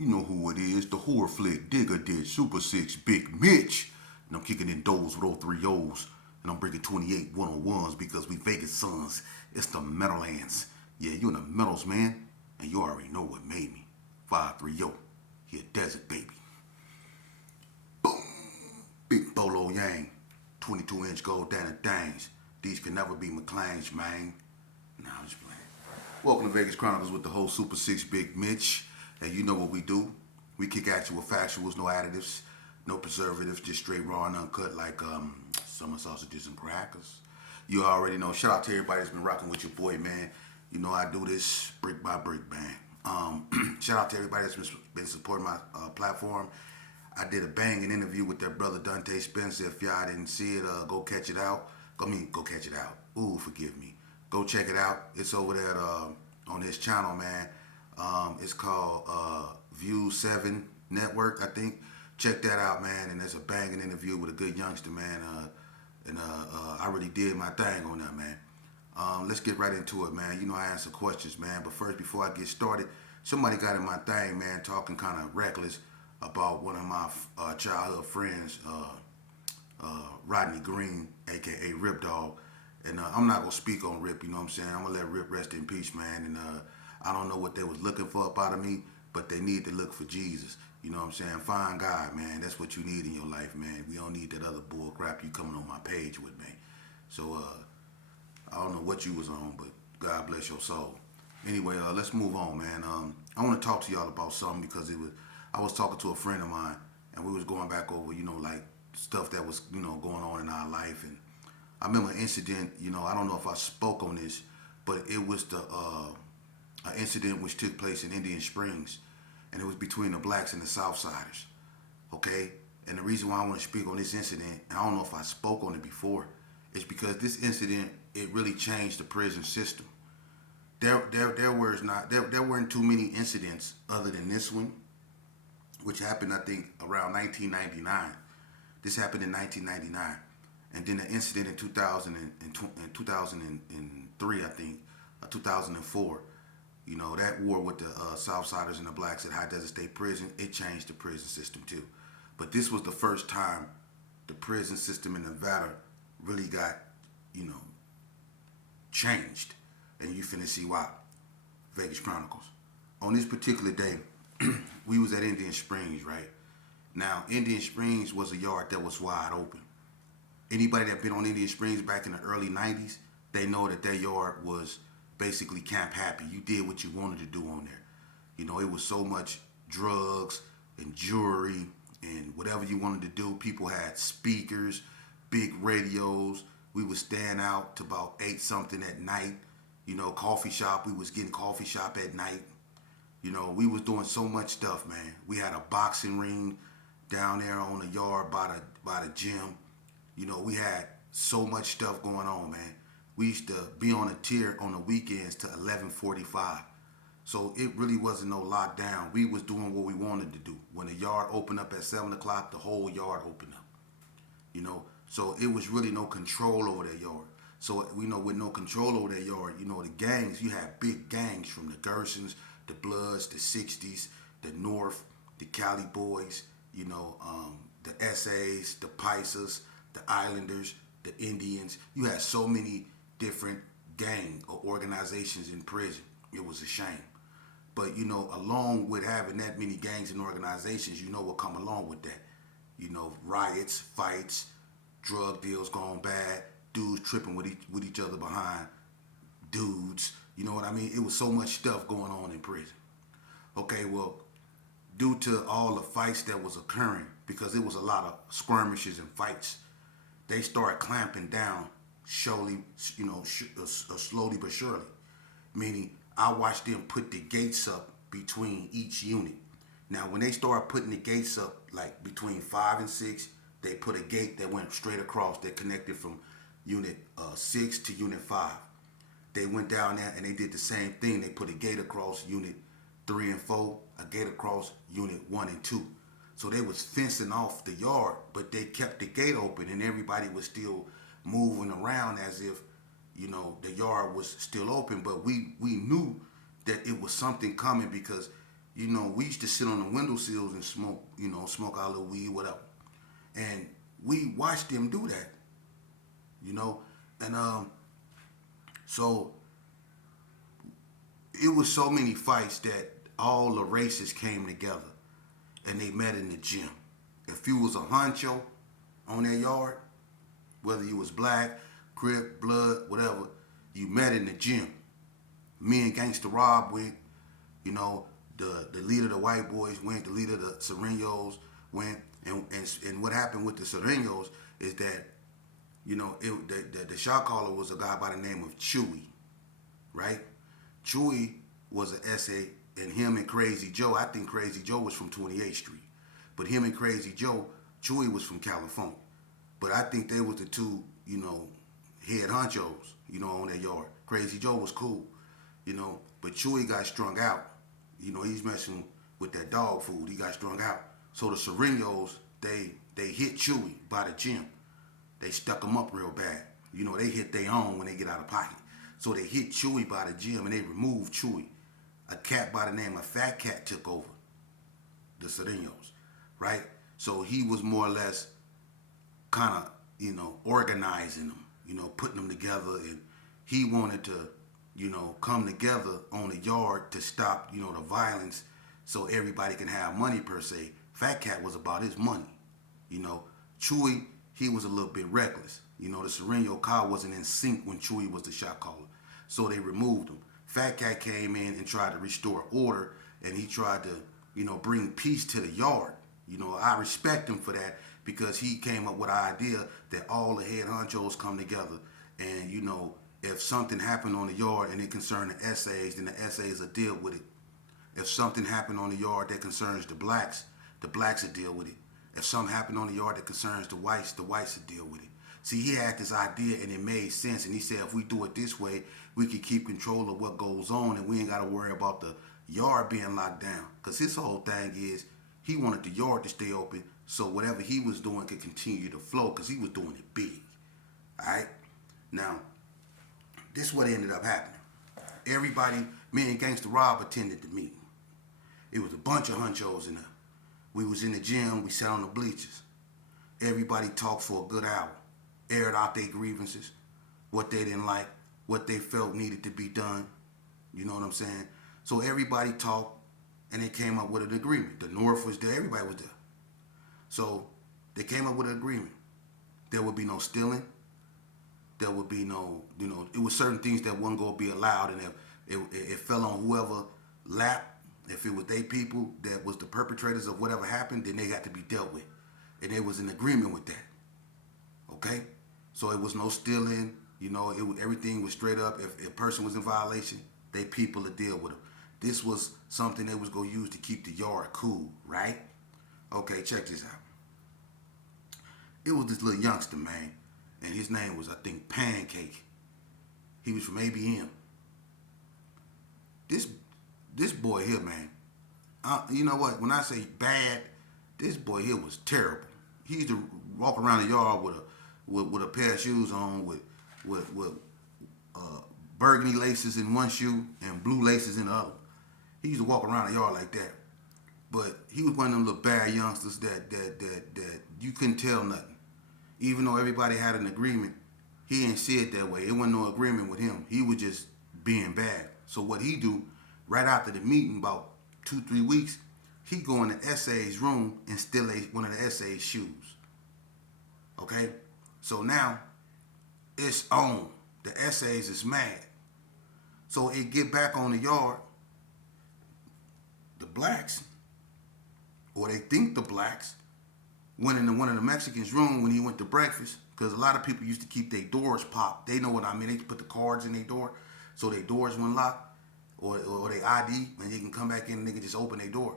You know who it is, the horror flick, Digger did, Super 6, Big Mitch. And I'm kicking in doors with all three O's. And I'm bringing 28 101s because we Vegas sons. It's the Meadowlands. Yeah, you in the Meadows, man. And you already know what made me. 5-3-0. Here, Desert Baby. Boom. Big Bolo Yang. 22-inch gold Dana Dangs. These can never be McLean's, man. Nah, I'm just playing. Welcome to Vegas Chronicles with the whole Super 6 Big Mitch. And you know what we do. We kick at you with factuals, no additives, no preservatives, just straight raw and uncut like summer sausages and crackers. You already know. Shout out to everybody that's been rocking with your boy, man. You know I do this brick by brick, man. Shout out to everybody that's been supporting my platform. I did a banging interview with their brother Dante Spencer. If y'all didn't see it, go catch it out. Go catch it out. Ooh, forgive me. Go check it out. It's over there on his channel, man. It's called View 7 Network, I think. Check that out, man. And there's a banging interview with a good youngster, man. I really did my thing on that, man. Let's get right into it, man. You know I answer questions, man. But first, before I get started, somebody got in my thing, man, talking kind of reckless about one of my childhood friends, Rodney Green, a.k.a. Rip Dog. And I'm not going to speak on Rip, you know what I'm saying? I'm going to let Rip rest in peace, man. And I don't know what they was looking for up out of me, but they need to look for Jesus. You know what I'm saying? Find God, man. That's what you need in your life, man. We don't need that other bull crap you coming on my page with, man. So, I don't know what you was on, but God bless your soul. Anyway, let's move on, man. I want to talk to y'all about something because I was talking to a friend of mine, and we was going back over, you know, like stuff that was, you know, going on in our life. And I remember an incident, you know, I don't know if I spoke on this, but it was an incident which took place in Indian Springs, and it was between the blacks and the Southsiders, okay? And the reason why I want to speak on this incident, and I don't know if I spoke on it before, is because this incident, it really changed the prison system. There weren't too many incidents other than this one, which happened, I think, around 1999. This happened in 1999. And then the incident in 2003, I think, 2004. You know, that war with the Southsiders and the blacks at High Desert State Prison, it changed the prison system too. But this was the first time the prison system in Nevada really got, you know, changed. And you finna see why. Vegas Chronicles. On this particular day, we was at Indian Springs, right? Now, Indian Springs was a yard that was wide open. Anybody that been on Indian Springs back in the early 90s, they know that their yard was basically camp happy. You did what you wanted to do on there. You know, it was so much drugs and jewelry and whatever you wanted to do. People had speakers, big radios. We would stand out to about 8 something at night. You know, coffee shop. We was getting coffee shop at night. You know, we was doing so much stuff, man. We had a boxing ring down there on the yard by the gym. You know, we had so much stuff going on, man. We used to be on a tier on the weekends to 11:45. So it really wasn't no lockdown. We was doing what we wanted to do. When the yard opened up at 7 o'clock, the whole yard opened up. You know, so it was really no control over that yard. So, we know with no control over that yard, you know, the gangs, you had big gangs from the Gersons, the Bloods, the 60s, the North, the Cali Boys, you know, the SAs, the Pisces, the Islanders, the Indians. You had so many different gang or organizations in prison. It was a shame. But, you know, along with having that many gangs and organizations, you know what come along with that. You know, riots, fights, drug deals gone bad, dudes tripping with each other behind dudes. You know what I mean? It was so much stuff going on in prison. Okay, well, due to all the fights that was occurring, because it was a lot of skirmishes and fights, they started clamping down slowly, you know, slowly but surely. Meaning, I watched them put the gates up between each unit. Now, when they started putting the gates up, like between 5 and 6, they put a gate that went straight across that connected from Unit 6 to Unit 5. They went down there and they did the same thing. They put a gate across Unit 3 and 4, a gate across Unit 1 and 2. So they was fencing off the yard, but they kept the gate open and everybody was still moving around as if, you know, the yard was still open. But we knew that it was something coming because you know, we used to sit on the windowsills and smoke, you know, smoke our little weed, whatever. And we watched them do that, you know. And so it was so many fights that all the races came together and they met in the gym. If you was a honcho on that yard, whether you was black, Crip, blood, whatever, you met in the gym. Me and Gangsta Rob went, you know, the leader of the white boys went, the leader of the Serenos went, and what happened with the Serenos is that, you know, the shot caller was a guy by the name of Chewy, right? Chewy was an SA, and him and Crazy Joe, I think Crazy Joe was from 28th Street, but him and Crazy Joe, Chewy was from California. But I think they was the two, you know, head honchos, you know, on that yard. Crazy Joe was cool, you know, but Chewy got strung out. You know, he's messing with that dog food. He got strung out. So the Serenos, they hit Chewy by the gym. They stuck him up real bad. You know, they hit their own when they get out of pocket. So they hit Chewy by the gym and they removed Chewy. A cat by the name of Fat Cat took over the Serenos, right? So he was more or less kind of, you know, organizing them, you know, putting them together, and he wanted to, you know, come together on the yard to stop, you know, the violence so everybody can have money per se. Fat Cat was about his money, you know. Chewy, he was a little bit reckless. You know, the Sereno car wasn't in sync when Chewy was the shot caller. So they removed him. Fat Cat came in and tried to restore order, and he tried to, you know, bring peace to the yard. You know, I respect him for that because he came up with an idea that all the head honchos come together. And, you know, if something happened on the yard and it concerned the SAs, then the SAs will deal with it. If something happened on the yard that concerns the blacks will deal with it. If something happened on the yard that concerns the whites will deal with it. See, he had this idea and it made sense. And he said, if we do it this way, we can keep control of what goes on and we ain't got to worry about the yard being locked down. Because his whole thing is he wanted the yard to stay open so whatever he was doing could continue to flow because he was doing it big. All right? Now, this is what ended up happening. Everybody, me and Gangsta Rob attended the meeting. It was a bunch of honchos in there. We was in the gym. We sat on the bleachers. Everybody talked for a good hour. Aired out their grievances, what they didn't like, what they felt needed to be done. You know what I'm saying? So everybody talked, and they came up with an agreement. The North was there. Everybody was there. So they came up with an agreement. There would be no stealing. There would be no, you know, it was certain things that wasn't going to be allowed, and it fell on whoever lap. If it was they people that was the perpetrators of whatever happened, then they got to be dealt with. And they was in agreement with that. Okay? So it was no stealing. You know, everything was straight up. If a person was in violation, they people to deal with them. This was something they was going to use to keep the yard cool, right? Okay, check this out. It was this little youngster, man. And his name was, I think, Pancake. He was from ABM. This boy here, man, you know what? When I say bad, this boy here was terrible. He used to walk around the yard with a pair of shoes on with burgundy laces in one shoe and blue laces in the other. He used to walk around the yard like that. But he was one of them little bad youngsters that you couldn't tell nothing. Even though everybody had an agreement, he didn't see it that way. It wasn't no agreement with him. He was just being bad. So what he do, right after the meeting, about 2-3 weeks, he go in the SA's room and steal one of the SA's shoes. Okay? So now, it's on. The SA's is mad. So it get back on the yard. The blacks, or they think the blacks, went into one of the Mexicans' room when he went to breakfast, because a lot of people used to keep their doors popped. They know what I mean. They put the cards in their door, so their doors weren't locked, or they ID, and you can come back in and they can just open their door.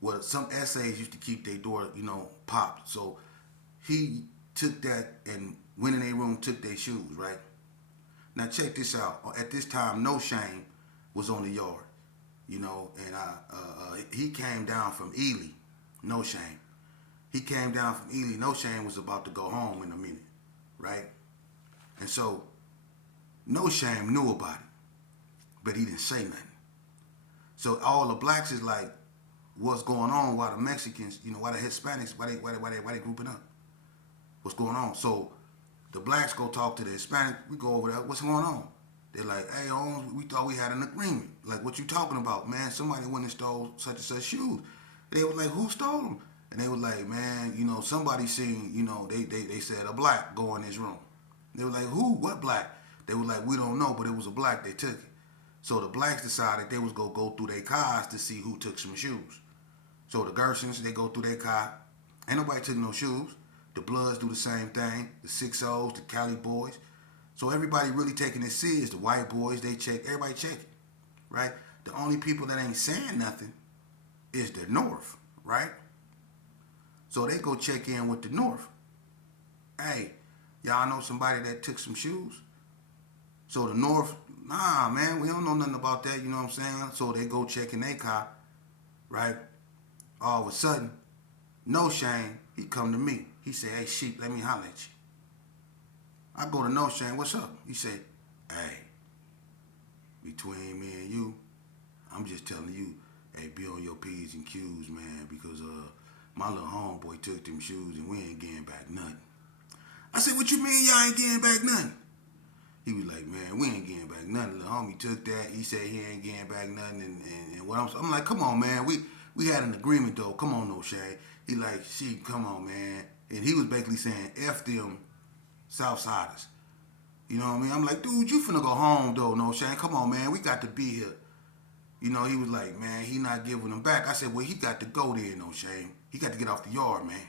Well, some SAs used to keep their door, you know, popped. So he took that and went in their room, took their shoes, right? Now check this out. At this time, No Shame was on the yard, you know, and he came down from Ely, No Shame. He came down from Ely. No Shame was about to go home in a minute, right? And so No Shame knew about it, but he didn't say nothing. So all the blacks is like, what's going on, why the Mexicans, why the Hispanics, why they grouping up? What's going on? So the blacks go talk to the Hispanic. We go over there. What's going on? They're like, hey, Holmes, we thought we had an agreement. Like, what you talking about, man? Somebody went and stole such and such shoes. They were like, who stole them? And they were like, man, somebody seen, they said a black go in this room. They were like, who? What black? They were like, we don't know, but it was a black. They took it. So the blacks decided they was going to go through their cars to see who took some shoes. So the Gersons, they go through their car. Ain't nobody took no shoes. The Bloods do the same thing. The 6-0s, the Cali boys. So everybody really taking it serious. The white boys, they check. Everybody check it, right? The only people that ain't saying nothing is the North, right? So they go check in with the North. Hey, y'all know somebody that took some shoes? So the North, nah, man, we don't know nothing about that, you know what I'm saying? So they go check in their car, right? All of a sudden, No Shame, he come to me. He said, hey, Sheep, let me holler at you. I go to No Shame, what's up? He said, hey, between me and you, I'm just telling you, hey, be on your P's and Q's, man, because my little homeboy took them shoes and we ain't getting back nothing. I said, what you mean y'all ain't getting back nothing? He was like, man, we ain't getting back nothing. The homie took that. He said he ain't getting back nothing. And what I'm like, come on, man. We had an agreement, though. Come on, No Shade. He like, Sheep, come on, man. And he was basically saying, F them Southsiders. You know what I mean? I'm like, dude, you finna go home, though, No Shade. Come on, man. We got to be here. He was like, man, he not giving them back. I said, well, he got to go there, No Shame. He got to get off the yard, man.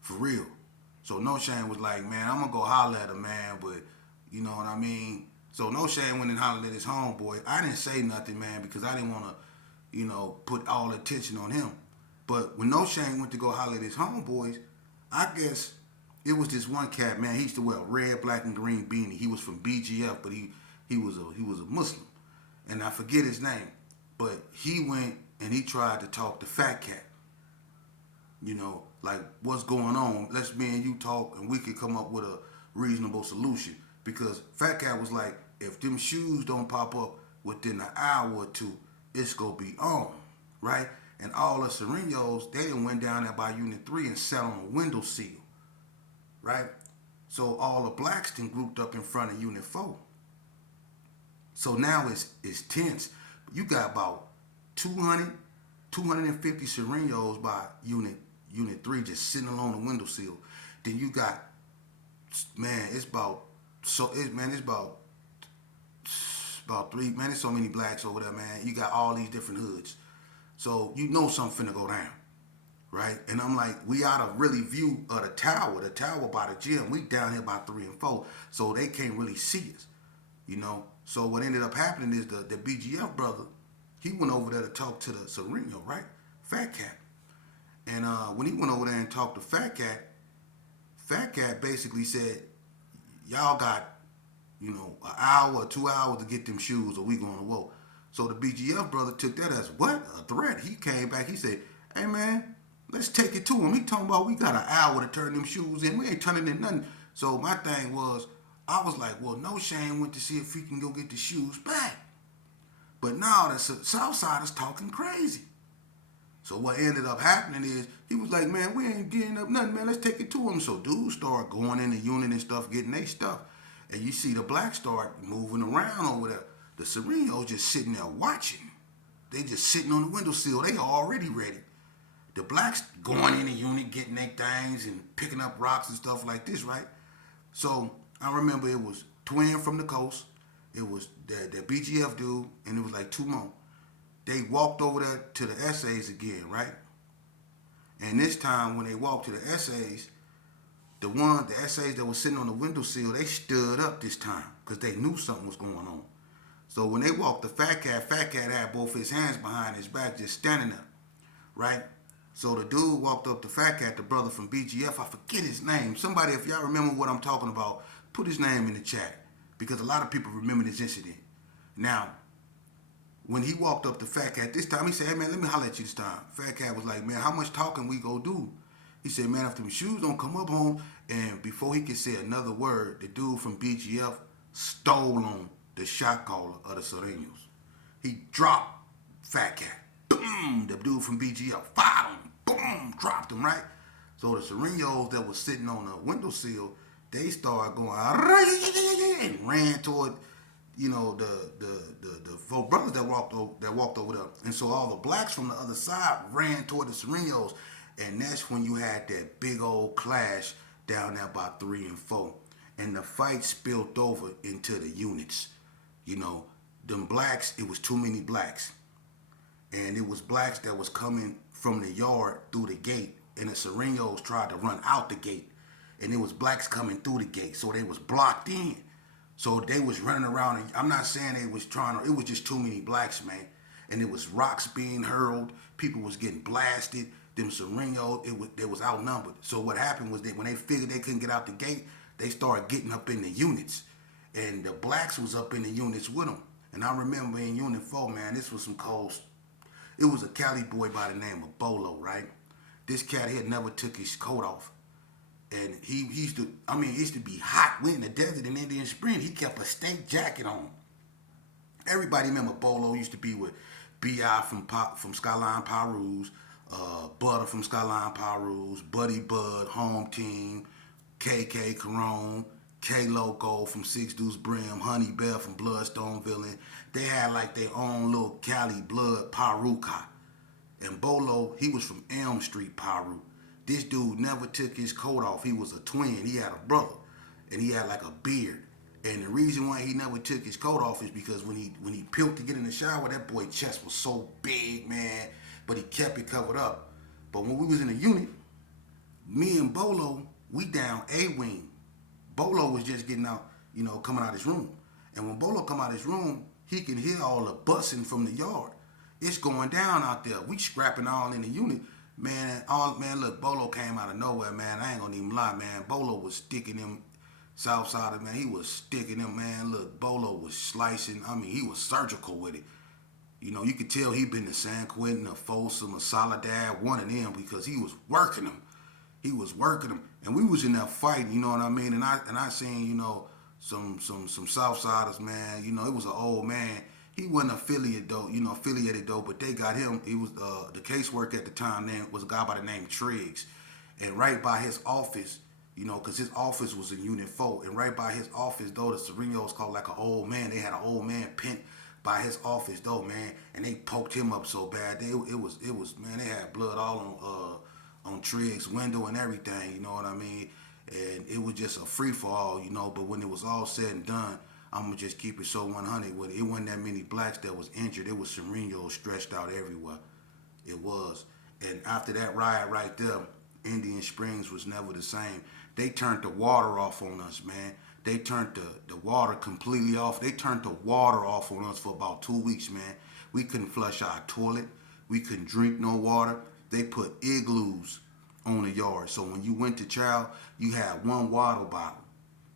For real. So No Shame was like, man, I'm going to go holler at him, man, but you know what I mean? So No Shame went and hollered at his homeboy. I didn't say nothing, man, because I didn't want to, put all attention on him. But when No Shame went to go holler at his homeboys, I guess it was this one cat, man. He used to wear a red, black, and green beanie. He was from BGF, but he was a Muslim. And I forget his name. But he went and he tried to talk to Fat Cat. Like, what's going on? Let's me and you talk and we could come up with a reasonable solution. Because Fat Cat was like, if them shoes don't pop up within an hour or two, it's going to be on, right? And all the Serenos, they done went down there by Unit 3 and sat on a window seal, right? So all the blacks then grouped up in front of Unit 4. So now it's tense. You got about 250 Serenos by Unit 3 just sitting along the window sill. Then you got, man, it's about three, man, there's so many blacks over there, man. You got all these different hoods. So something finna go down, right? And I'm like, we out of really view of the tower by the gym. We down here by 3 and 4, so they can't really see us, So what ended up happening is the BGF brother, he went over there to talk to the Sereno, right? Fat Cat. And when he went over there and talked to Fat Cat basically said, y'all got, an hour or 2 hours to get them shoes or we going to war. So the BGF brother took that as what? A threat. He came back. He said, hey, man, let's take it to him. He talking about we got an hour to turn them shoes in. We ain't turning in nothing. So my thing was, I was like, well, No Shame went to see if he can go get the shoes back. But now the Southsiders talking crazy. So what ended up happening is he was like, man, we ain't getting up nothing, man. Let's take it to him. So dudes start going in the unit and stuff, getting their stuff. And you see the blacks start moving around over there. The Serenos just sitting there watching. They just sitting on the windowsill. They already ready. The blacks going in the unit, getting their things and picking up rocks and stuff like this, right? So I remember it was Twin from the coast. It was the BGF dude, and it was like 2 more. They walked over there to the essays again, right? And this time when they walked to the essays, the essays that was sitting on the windowsill, they stood up this time because they knew something was going on. So when they walked the Fat Cat had both his hands behind his back just standing there, right? So the dude walked up to Fat Cat, the brother from BGF, I forget his name. Somebody, if y'all remember what I'm talking about, put his name in the chat because a lot of people remember this incident. Now, when he walked up to Fat Cat this time, he said, hey, man, let me holler at you this time. Fat Cat was like, man, how much talking we go do? He said, man, if them shoes don't come up home, and before he could say another word, the dude from BGF stole on the shot caller of the Serenos. He dropped Fat Cat. boom, the dude from BGL fired him, boom, dropped him, right? So the Serenos that was sitting on the windowsill, they started going and ran toward, the four brothers that walked over there. And so all the blacks from the other side ran toward the Serenos. And that's when you had that big old clash down there by 3 and 4. And the fight spilled over into the units. Them blacks, it was too many blacks. And it was blacks that was coming from the yard through the gate. And the Serenos tried to run out the gate. And it was blacks coming through the gate. So they was blocked in. So they was running around. And I'm not saying they was trying to, it was just too many blacks, man. And it was rocks being hurled. People was getting blasted. Them Serenos, they was outnumbered. So what happened was that when they figured they couldn't get out the gate, they started getting up in the units. And the blacks was up in the units with them. And I remember in Unit 4, man, this was some cold. It was a Cali boy by the name of Bolo, right? This cat had never took his coat off. And he used to, it used to be hot. We in the desert in Indian Springs. He kept a state jacket on. Everybody remember Bolo used to be with B.I. from Skyline Power Rules, Butter from Skyline Power Rules, Buddy Bud, Home Team, KK Carone, K-Loco from Six Deuce Brim, Honey Bell from Bloodstone Villain. They had like their own little Cali blood Paruka. And Bolo, he was from Elm Street Paru. This dude never took his coat off. He was a twin. He had a brother. And he had like a beard. And the reason why he never took his coat off is because when he peeled to get in the shower, that boy's chest was so big, man. But he kept it covered up. But when we was in the unit, me and Bolo, we down A-wing. Bolo was just getting out, coming out his room. And when Bolo come out his room, he can hear all the bussing from the yard. It's going down out there. We scrapping all in the unit. Man, look, Bolo came out of nowhere, man. I ain't gonna even lie, man. Bolo was sticking them Southsiders, man. He was sticking them, man. Look, Bolo was slicing. He was surgical with it. You could tell he been to San Quentin, a Folsom, a Soledad, one of them, because he was working them. He was working them. And we was in that fight, you know what I mean? And I seen, some Southsiders, man. It was an old man. He wasn't affiliated though, but they got him. He was the caseworker at the time. Was a guy by the name of Triggs, and right by his office, because his office was in Unit 4, and right by his office though, the Serenos called like an old man. They had an old man pent by his office though, man, and they poked him up so bad. It was man. They had blood all on Triggs' window and everything. You know what I mean? And it was just a free for all, But when it was all said and done, I'm going to just keep it so 100 with it. It wasn't that many blacks that was injured. It was Serenos stretched out everywhere. It was. And after that riot right there, Indian Springs was never the same. They turned the water off on us, man. They turned the water completely off. They turned the water off on us for about 2 weeks, man. We couldn't flush our toilet. We couldn't drink no water. They put igloos on the yard. So when you went to chow, you had one water bottle.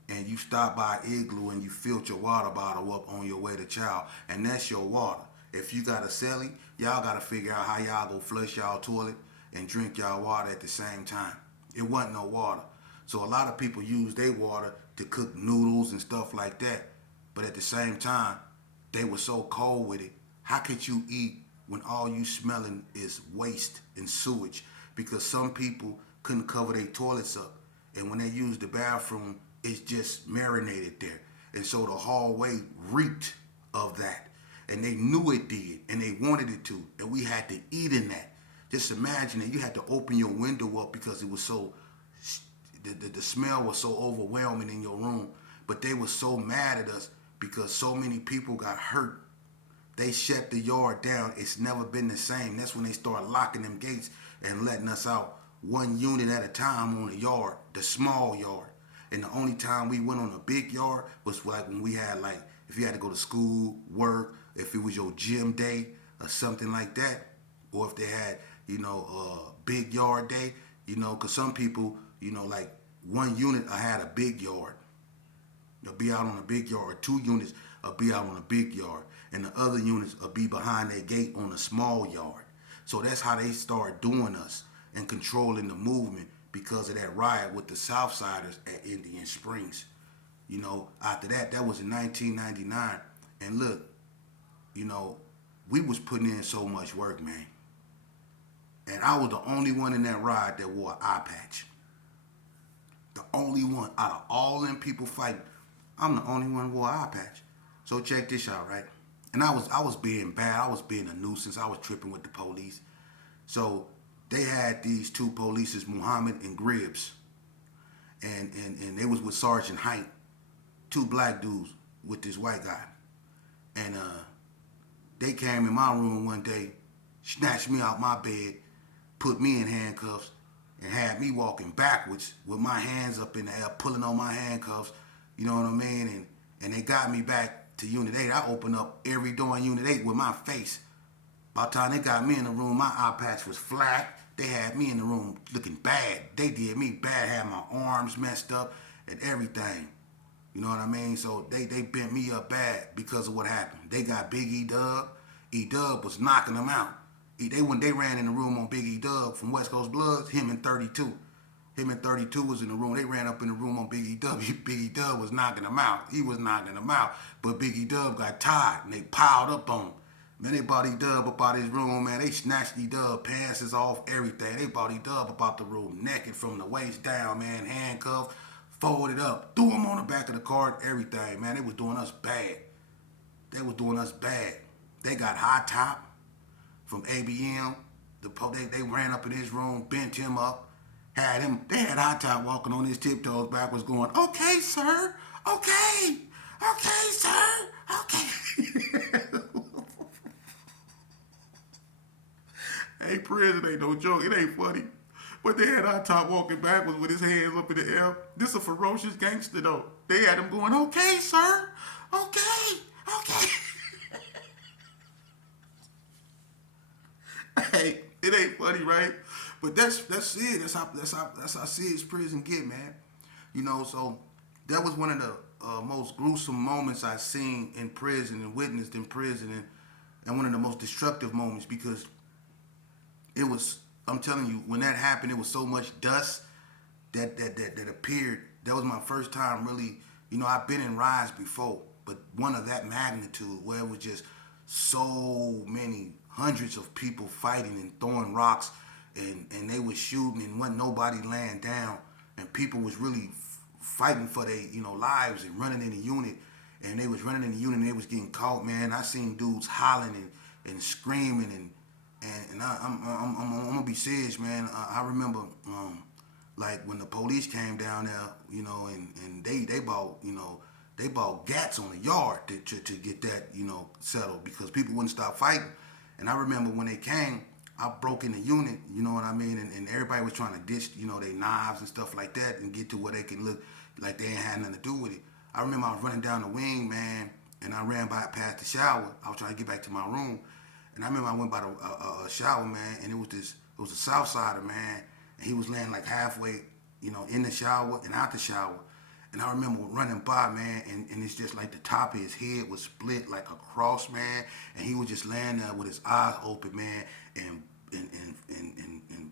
And you stop by Igloo and you filled your water bottle up on your way to chow, and that's your water. If you got a celly, y'all got to figure out how y'all go flush y'all toilet and drink y'all water at the same time. It wasn't no water. So a lot of people use their water to cook noodles and stuff like that. But at the same time, they were so cold with it. How could you eat when all you smelling is waste and sewage? Because some people couldn't cover their toilets up. And when they used the bathroom, it's just marinated there. And so the hallway reeked of that. And they knew it did. And they wanted it to. And we had to eat in that. Just imagine that you had to open your window up because it was so, the smell was so overwhelming in your room. But they were so mad at us because so many people got hurt. They shut the yard down. It's never been the same. That's when they started locking them gates and letting us out one unit at a time on the yard, the small yard. And the only time we went on a big yard was like when we had like, if you had to go to school, work, if it was your gym day or something like that, or if they had, big yard day, because some people, like one unit had a big yard. They'll be out on a big yard. 2 units will be out on a big yard. And the other units will be behind their gate on a small yard. So that's how they start doing us and controlling the movement. Because of that riot with the Southsiders at Indian Springs. After that was in 1999. And look, we was putting in so much work, man. And I was the only one in that ride that wore an eye patch. The only one out of all them people fighting. I'm the only one who wore an eye patch. So check this out, right? And I was being bad. I was being a nuisance. I was tripping with the police. So they had these two polices, Muhammad and Gribbs. And they was with Sergeant Height, two black dudes with this white guy. And they came in my room one day, snatched me out my bed, put me in handcuffs, and had me walking backwards with my hands up in the air, pulling on my handcuffs, you know what I mean? And they got me back to Unit 8. I opened up every door in Unit 8 with my face. By the time they got me in the room, my eye patch was flat. They had me in the room looking bad. They did me bad, had my arms messed up and everything. You know what I mean? So they bent me up bad because of what happened. They got Big E-Dub. E-Dub was knocking them out. When they ran in the room on Big E-Dub from West Coast Bloods, him and 32. Him and 32 was in the room. They ran up in the room on Big E-Dub. Big E-Dub was knocking them out. He was knocking them out. But Big E-Dub got tired and they piled up on him. Man, they brought E-Dub up out his room, man. They snatched E-Dub pants off, everything. They brought E-Dub up out the room, naked from the waist down, man, handcuffed, folded up, threw him on the back of the car, everything, man. They was doing us bad. They was doing us bad. They got High Top from ABM. They ran up in his room, bent him up, they had High Top walking on his tiptoes backwards going, okay, sir, okay, sir, okay. Hey, prison ain't no joke. It ain't funny. But they had High Top walking backwards with his hands up in the air. This a ferocious gangster, though. They had him going, okay, sir. Okay. Hey, it ain't funny, right? But that's it. That's how serious prison get, man. You know, so that was one of the most gruesome moments I've seen in prison and witnessed in prison, and one of the most destructive moments because it was, I'm telling you, when that happened, it was so much dust that appeared. That was my first time really, I've been in riots before, but one of that magnitude where it was just so many hundreds of people fighting and throwing rocks and they was shooting and wasn't nobody laying down and people was really fighting for their, lives and running in the unit and they was running in the unit and they was getting caught, man. I seen dudes hollering and screaming and I'm gonna be serious, man. I remember, like when the police came down there, and they bought gats on the yard to get that, settled because people wouldn't stop fighting. And I remember when they came, I broke in the unit, you know what I mean, and everybody was trying to ditch, their knives and stuff like that and get to where they can look like they ain't had nothing to do with it. I remember I was running down the wing, man, and I ran past the shower. I was trying to get back to my room. And I remember I went by the shower, man, and it was a Southsider, man, and he was laying like halfway, in the shower and out the shower. And I remember running by, man, and it's just like the top of his head was split like a cross, man, and he was just laying there with his eyes open, man, and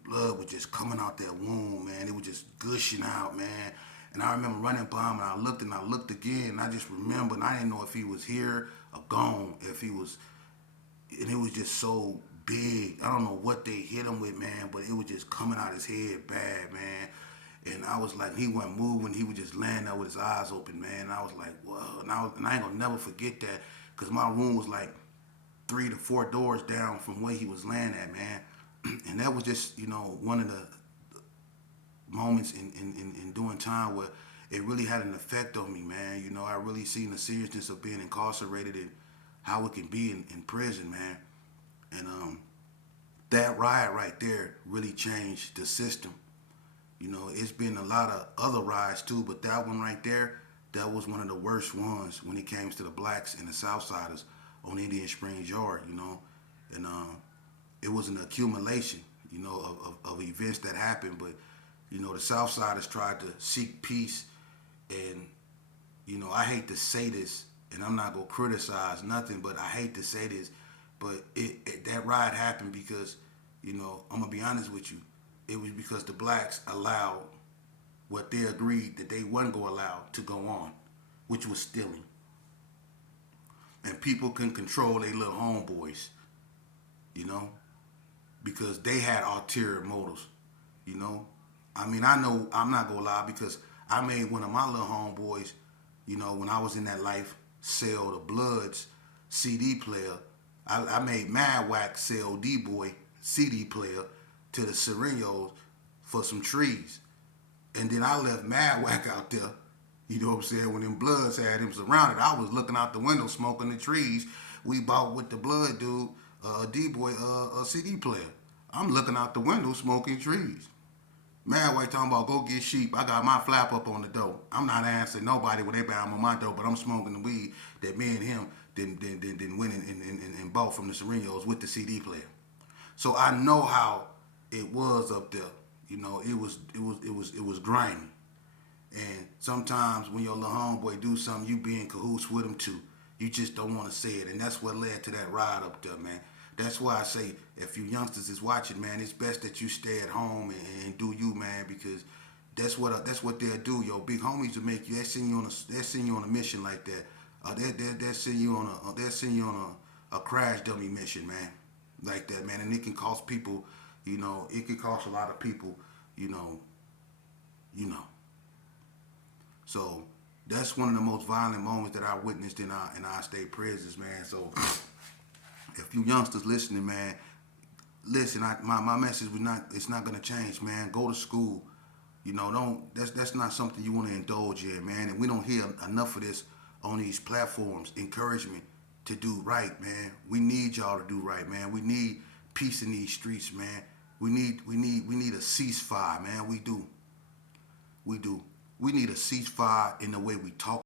blood was just coming out that wound, man. It was just gushing out, man. And I remember running by him, and I looked again, and I just remembered, and I didn't know if he was here or gone, if he was. And it was just so big. I don't know what they hit him with, man, but it was just coming out his head bad, man. And I was like, he wasn't moving. He was just laying there with his eyes open, man. And I was like, whoa. And I ain't gonna never forget that because my room was like 3 to 4 doors down from where he was laying at, man. And that was just, one of the moments in doing time where it really had an effect on me, man. I really seen the seriousness of being incarcerated and how it can be in prison, man. And that riot right there really changed the system. It's been a lot of other riots too, but that one right there, that was one of the worst ones when it came to the blacks and the Southsiders on Indian Springs Yard, And it was an accumulation, of events that happened, but, the Southsiders tried to seek peace and, I hate to say this, and I'm not gonna criticize nothing, but I hate to say this, but that riot happened because, I'm gonna be honest with you, it was because the blacks allowed what they agreed that they wasn't gonna allow to go on, which was stealing. And people can control their little homeboys. you know, because they had ulterior motives, you know. I mean, I know, I'm not gonna lie, because I made one of my little homeboys, you know, when I was in that life, sell the Bloods CD player. I made Mad Whack sell D-Boy CD player to the Serenos for some trees. And then I left Mad Whack out there, you know what I'm saying, when them Bloods had him surrounded. I was looking out the window smoking the trees. We bought with the Blood dude, D-Boy, a CD player. I'm looking out the window smoking trees. Man, wait, talking about go get sheep. I got my flap up on the door. I'm not answering nobody when they bound on my door, but I'm smoking the weed that me and him then went and bought from the Serenos with the CD player. So I know how it was up there. You know, it was grimy. And sometimes when your little homeboy do something, you be in cahoots with him too. You just don't want to say it, and that's what led to that ride up there, man. That's why I say, if you youngsters is watching, man, it's best that you stay at home and do you, man, because that's what they'll do. Your big homies will make you. They send you on a mission like that. They send you on a crash dummy mission, man, like that, man, and it can cost people. You know, it can cost a lot of people. You know. So that's one of the most violent moments that I witnessed in our state prisons, man. So if you youngsters listening, man, listen. My message was not. It's not gonna change, man. Go to school. You know, don't. That's not something you want to indulge in, man. And we don't hear enough of this on these platforms. Encouragement to do right, man. We need y'all to do right, man. We need peace in these streets, man. We need a ceasefire, man. We do. We need a ceasefire in the way we talk